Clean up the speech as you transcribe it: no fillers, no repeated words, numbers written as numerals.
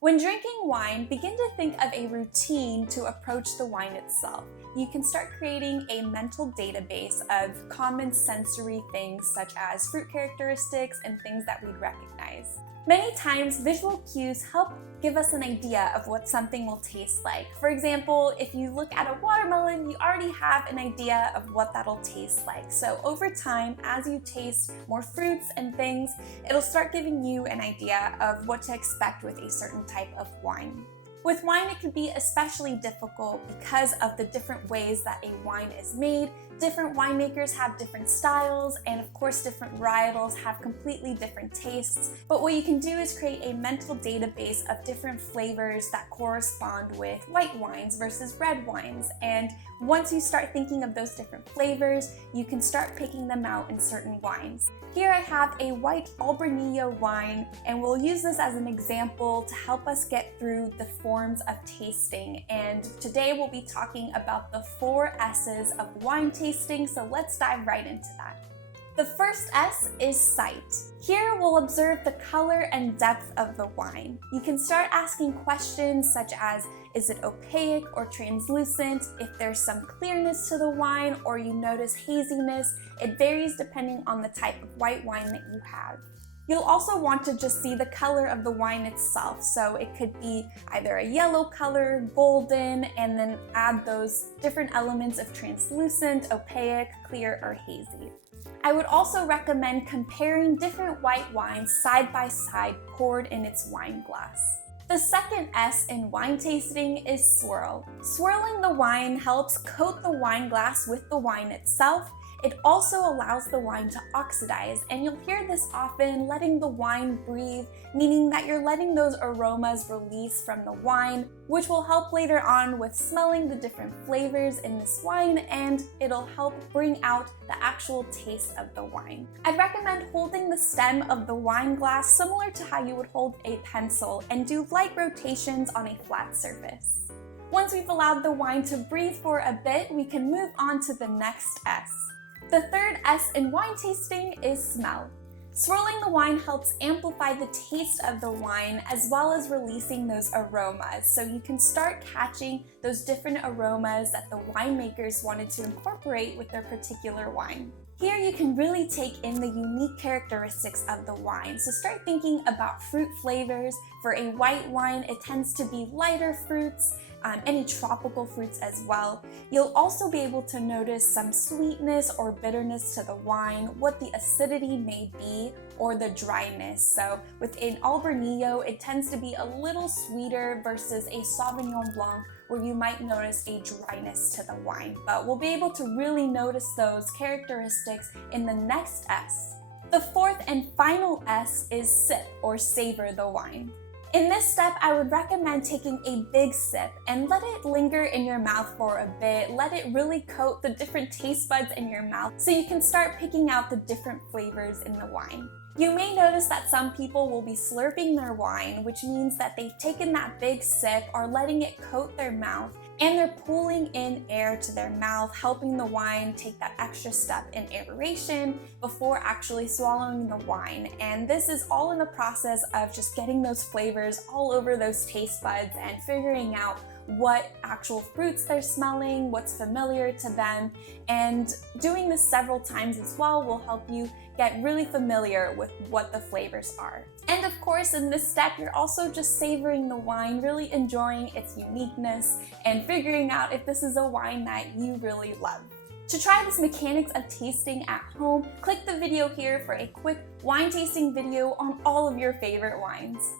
When drinking wine, begin to think of a routine to approach the wine itself. You can start creating a mental database of common sensory things such as fruit characteristics and things that we'd recognize. Many times, visual cues help give us an idea of what something will taste like. For example, if you look at a watermelon, you already have an idea of what that'll taste like. So over time, as you taste more fruits and things, it'll start giving you an idea of what to expect with a certain type of wine. With wine, it can be especially difficult because of the different ways that a wine is made. Different winemakers have different styles, and of course different varietals have completely different tastes. But what you can do is create a mental database of different flavors that correspond with white wines versus red wines. And once you start thinking of those different flavors, you can start picking them out in certain wines. Here I have a white Albranillo wine, and we'll use this as an example to help us get through the forms of tasting. And today we'll be talking about the 4 S's of wine tasting, so let's dive right into that. The first S is sight. Here we'll observe the color and depth of the wine. You can start asking questions such as, is it opaque or translucent? If there's some clearness to the wine or you notice haziness, it varies depending on the type of white wine that you have. You'll also want to just see the color of the wine itself. So it could be either a yellow color, golden, and then add those different elements of translucent, opaque, clear, or hazy. I would also recommend comparing different white wines side by side poured in its wine glass. The second S in wine tasting is swirl. Swirling the wine helps coat the wine glass with the wine itself. It also allows the wine to oxidize, and you'll hear this often, letting the wine breathe, meaning that you're letting those aromas release from the wine, which will help later on with smelling the different flavors in this wine, and it'll help bring out the actual taste of the wine. I'd recommend holding the stem of the wine glass similar to how you would hold a pencil and do light rotations on a flat surface. Once we've allowed the wine to breathe for a bit, we can move on to the next S. The third S in wine tasting is smell. Swirling the wine helps amplify the taste of the wine as well as releasing those aromas. So you can start catching those different aromas that the winemakers wanted to incorporate with their particular wine. Here you can really take in the unique characteristics of the wine. So start thinking about fruit flavors. For a white wine, it tends to be lighter fruits, any tropical fruits as well. You'll also be able to notice some sweetness or bitterness to the wine, what the acidity may be, or the dryness. So with an Albranillo, it tends to be a little sweeter versus a Sauvignon Blanc, where you might notice a dryness to the wine. But we'll be able to really notice those characteristics in the next S. The fourth and final S is sip or savor the wine. In this step, I would recommend taking a big sip and let it linger in your mouth for a bit. Let it really coat the different taste buds in your mouth so you can start picking out the different flavors in the wine. You may notice that some people will be slurping their wine, which means that they've taken that big sip or letting it coat their mouth, and they're pulling in air to their mouth, helping the wine take that extra step in aeration before actually swallowing the wine. And this is all in the process of just getting those flavors all over those taste buds and figuring out what actual fruits they're smelling, what's familiar to them, and doing this several times as well will help you get really familiar with what the flavors are. And of course, in this step, you're also just savoring the wine, really enjoying its uniqueness and figuring out if this is a wine that you really love. To try this mechanics of tasting at home, click the video here for a quick wine tasting video on all of your favorite wines.